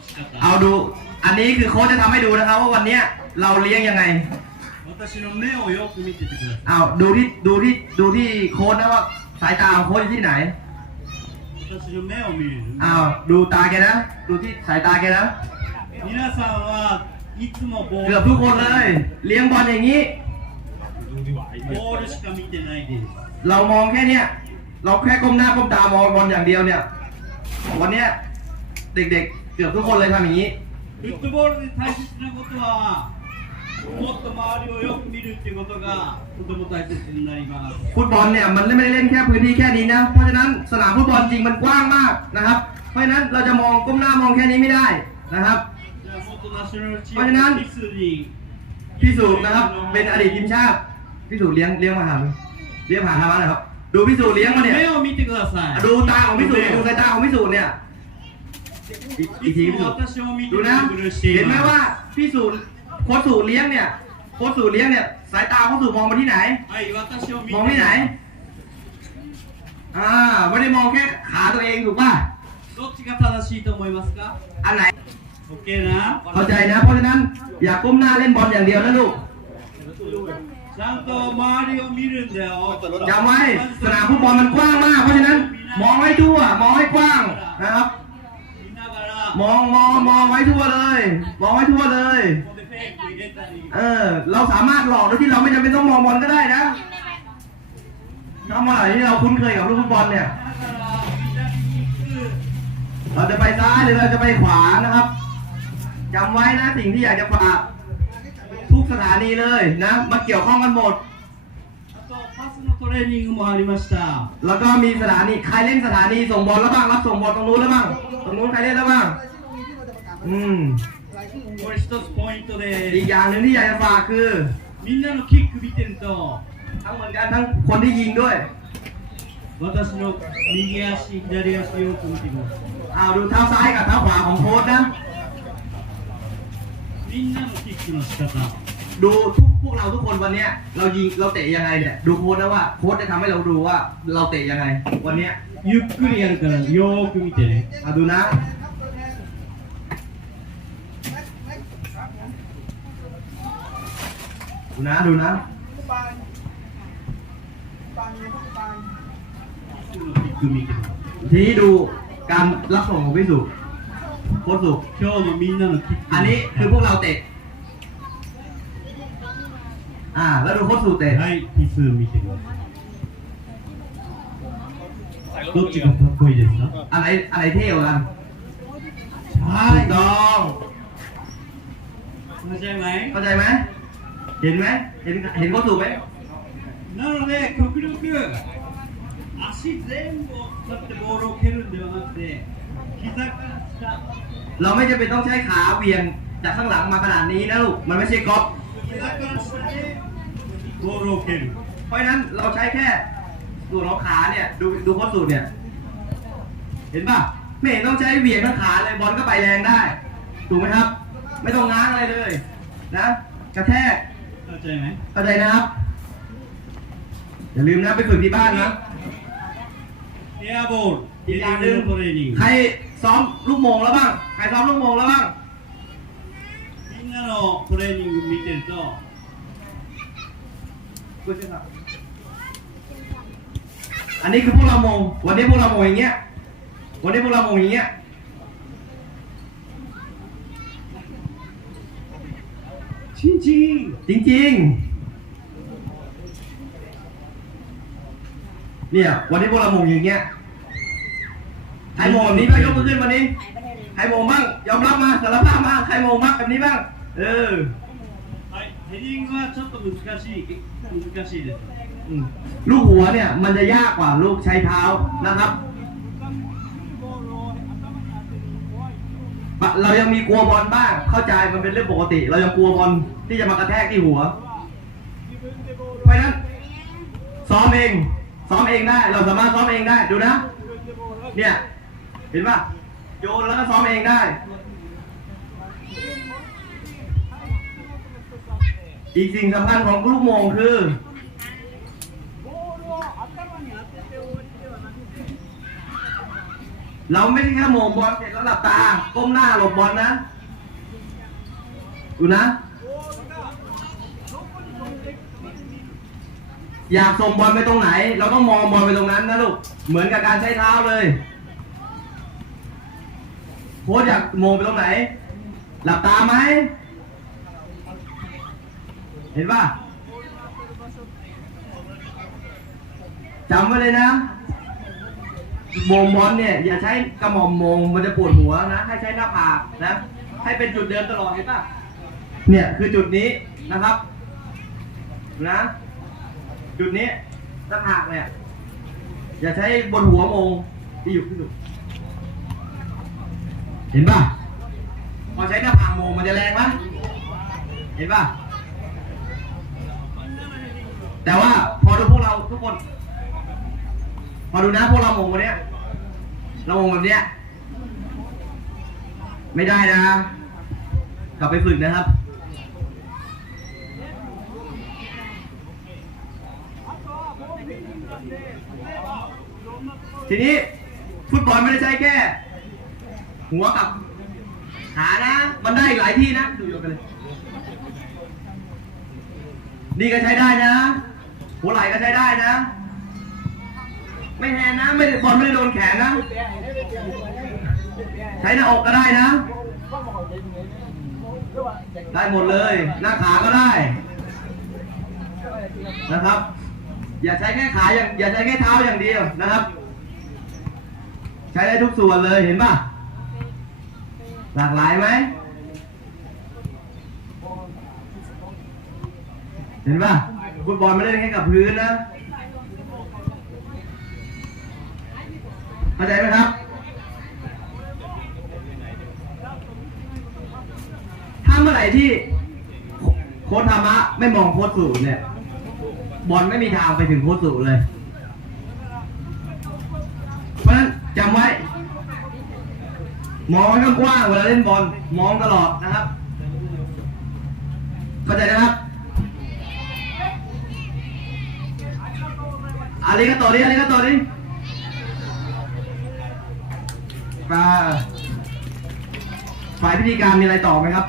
仕 เอา 方 ดู อันนี้คือโค้ชจะทำให้ดูนะครับ ว่าวันเนี้ยเราเลี้ยงยังไง 私の目をよく見ててください เอาดูที่ดูที่ดูที่โค้ชนะว่าสายตาของโค้ชอยู่ที่ไหน 私の目を見る อ้าวดูตาแกนะ ดูที่สายตาแกนะ 皆さんはいつもボー เกือบทุกคนเลย เลี้ยงบอลอย่างนี้ ボールしか見てないです เรามองแค่เนี้ยเราแค่ก้มหน้าก้มตามองบอลอย่างเดียวเนี่ย วันเนี้ยเด็กๆ เ กือบทุกคนเลยทำอย่างนี้ フットボールで大切なことはもっと周りをよく見るっていうことがとても大切になります ฟุตบอลเนี่ยมันไม่ได้เล่นแค่พื้นที่แค่นี้นะ เพราะฉะนั้นสนามฟุตบอลจริงมันกว้างมากนะครับ เพราะฉะนั้นเราจะมองก้มหน้ามองแค่นี้ไม่ได้นะครับ じゃあ元ナショナルチーこれなんムミスに พี่สุนะครับ เป็นอดีตทีมชาติพี่สุเลี้ยงเลี้ยงมาหาเลี้ยงผ่านทางบ้านนะครับ ดูพี่สุเลี้ยงมาเนี่ย 目を見てください ดูตาของพี่สุดูสายตาของพี่สุเนี่ย อีกอีกที いつ พี่ も สุ 私を見て ดู く นะ れるしてい เห็นไหม ま ว่าพี่สุโค้ชสุเลี้ยงเนี่ยโค้ชสุเลี้ยงเนี่ยสายตาโค้ชสุมองมาที่ไหน すはい私を見て มองที่ไหน อ่าไม่ได้มองแค่ขาตัวเองถูกป่ะ どっちが正しいと思いますか อันไหน OK な เข้าใจนะ เพราะฉะนั้นอย่าก้มหน้าเล่นบอลอย่างเดียวนะลูก ちゃんと周りを見るんだよ จำไว้สนามฟุตบอลมันกว้างมาก เพราะฉะนั้น มองให้ทั่ว มองให้กว้างนะครับ 見ながら มองมองมองไว้ทั่วเลย มองไว้ทั่วเลย เออ เราสามารถหลอกโดยที่เราไม่จำเป็นต้องมองบอลก็ได้นะน้องมาหลี่เราคุ้นเคยกับลูกฟุตบอลเนี่ย เราจะไปซ้ายหรือเราจะไปขวานะครับจำไว้นะสิ่งที่อยากจะฝากทุกสถานีเลยนะมาเกี่ยวข้องกันหมด トレーニングもありました แล้วก็มีสถานีใครเล่นสถานีส่งบอลแล้วบ้างรับส่งบอลตรงนู้นแล้วบ้างตรงนู้นใครเล่นแล้วบ้างอืม これ一つポイント อีก で อย่างหนึ่งที่อยากจะฝากคือ みんなのキック見てると ทั้งเหมือนกันทั้งคนที่ยิงด้วย 私の右足左足よく見てください เอาดูเท้าซ้ายกับเท้าขวาของโค้ชนะ みんなのキックの仕方 ดูทุกพวกเราทุกคนวันเนี้ยเรายิงเราเตะยังไงเนี่ยดูโค้ชนะว่าโค้ชจะทำให้เราดูว่าเราเตะยังไง วันเนี้ย ゆっくりやるからよーく見てね เอาดูนะ ดูนะดูนะ キック見てください ทีนี้ดูการรับส่งของพี่สุโค้ชสุ 今日のみんなのキック อันนี้คือพวกเราเตะ อ่า แล้วดูโค้ชสุเตะ はい奇数見てくださいどっちがかっこいいですか อะไรอะไรเท่กว่ากัน は ถูกต้อง い間違いない เข้าใจไหม เห็นไหม เห็นเห็นโค้ชสุไหม なので極力足全部を使ってボールを蹴るんではなくて膝から下 เราไม่จำเป็นต้องใช้ขาเหวียงจากข้างหลังมาขนาดนี้นะลูก มันไม่ใช่กอล์ฟ 膝から下で โกโรเคนเพราะนั้นเราใช้แค่ส่วนของขาเนี่ย ดูดูโค้ดสูตรเนี่ย เห็นป่ะ ไม่เห็นต้องใช้เหวี่ยงทั้งขาเลยบอลก็ไปแรงได้ ถูกไหมครับ ไม่ต้องง้างอะไรเลย นะ กระแทกเข้าใจไหมเข้าใจนะครับ อย่าลืมนะไปฝึกที่บ้านนะเอร์โบดอีกอย่างหนึ่งใครซ้อมลูกโมงแล้วบ้าง ใครซ้อมลูกโมงแล้วบ้างみんなのトレーニング見てると อันนี้คือพวกเรามง วันนี้พวกเรามงอย่างเงี้ย วันนี้พวกเรามงอย่างเงี้ยจริงจริงจริงเนี่ย วันนี้พวกเรามงอย่างเงี้ยใครมงแบบนี้บ้างยกมือขึ้นวันนี้ ใครมงบ้าง ยอมรับมาสารภาพมา ใครมงมากแบบนี้บ้าง เออ ヘディングはちょっと難しい難しいです อืมลูกหัวเนี่ย มันจะยากกว่าลูกใช้เท้านะครับ เรายังมีกลัวบอลบ้าง เข้าใจมันเป็นเรื่องปกติ เรายังกลัวบอลที่จะมากระแทกที่หัว เพราะฉะนั้น ซ้อมเอง ซ้อมเองได้ เราสามารถซ้อมเองได้ ดูนะ เนี่ย เห็นป่ะ โยนแล้วก็ซ้อมเองได้ อีกสิ่งสำคัญของลูกโมงคือ เราไม่ใช่แค่โมงบอลเสร็จแล้วหลับตา ก้มหน้าหลบบอลนะ ดูนะ อยากส่งบอลไปตรงไหน เราต้องมองบอลไปตรงนั้นนะลูก เหมือนกับการใช้เท้าเลยโค้ชอยากโมงไปตรงไหน หลับตาไหม เห็นป่ะจำไว้เลยนะมงบอลเนี่ยอย่าใช้กระหม่อมมงมันจะปวดหัวนะ ให้ใช้หน้าผากนะ ให้เป็นจุดเดิมตลอดเห็นป่ะเนี่ยคือจุดนี้นะครับ นะ จุดนี้หน้าผากเนี่ยอย่าใช้บนหัวมงที่อยู่ที่สุดเห็นป่ะพอใช้หน้าผากมงมันจะแรงไหมเห็นป่ะ แต่ว่าพอดูพวกเราทุกคนพอดูนะพวกเราโมงวันนี้เราโมงแบบเนี้ยไม่ได้นะ กลับไปฝึกนะครับทีนี้ฟุตบอลไม่ได้ใช้แค่หัวกับขานะ มันได้อีกหลายที่นะ ดูโยนไปเลย นี่ก็ใช้ได้นะ หัวไหล่ก็ใช้ได้นะ ไม่แฮนนะ ไม่ได้บอลไม่ได้โดนแขนนะ ใช้หน้าอกก็ได้นะ ได้หมดเลย หน้าขาก็ได้ นะครับ อย่าใช้แค่ขาอย่างอย่าใช้แค่เท้าอย่างเดียวนะครับ ใช้ได้ทุกส่วนเลยเห็นป่ะ หลากหลายไหมเห็นป่ะ ฟุตบอลไม่ได้เล่นแค่กับพื้นนะเข้าใจไหมครับ ถ้าเมื่อไหร่ที่โค้ชธรรมะไม่มองโค้ชสูตรเนี่ย บอลไม่มีทางไปถึงโค้ชสูตรเลย เพราะฉะนั้นจำไว้ มองให้กว้างเวลาเล่นบอลมองตลอดนะครับเข้าใจนะครับ อะไรก็ต่อดิอะไรก็ต่อดิฝ่าฝ่ายพิธีการมีอะไรต่อไหมครับ